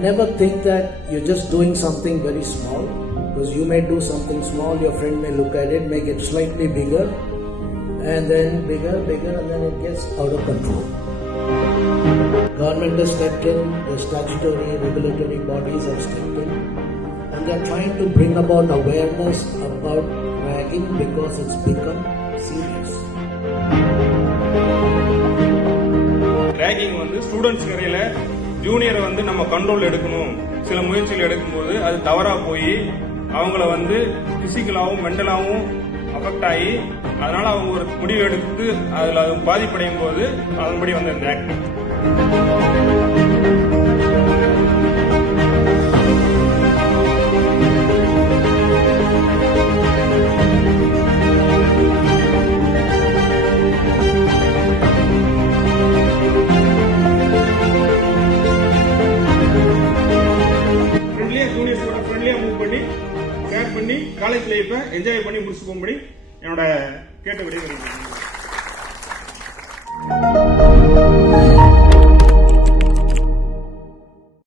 Never think that you're just doing something very small, because you may do something small, your friend may look at it, make it slightly bigger, and then bigger, and then it gets out of control. Government has stepped in, the statutory regulatory bodies have stepped in, and they're trying to bring about awareness about ragging because it's become serious. Ragging வந்து ஸ்டூடெண்ட்ஸ் கரையில ஜூனியரை வந்து நம்ம கண்ட்ரோல் எடுக்கணும், சில முயற்சிகள் எடுக்கும்போது அது தவறா போய் அவங்கள வந்து பிசிக்கலாவும் மென்டலாவும் அஃபெக்ட் ஆகி அதனால அவங்க ஒரு முடிவு எடுத்து அதுல பாதிப்படையும் போது அதன்படி வந்து இந்த ஆக்ட். மூவ் பண்ணி ஷேர் பண்ணி காலேஜ் லைஃபை என்ஜாய் பண்ணி முடிச்சு போகும்படி என்னோட கேட்டபடி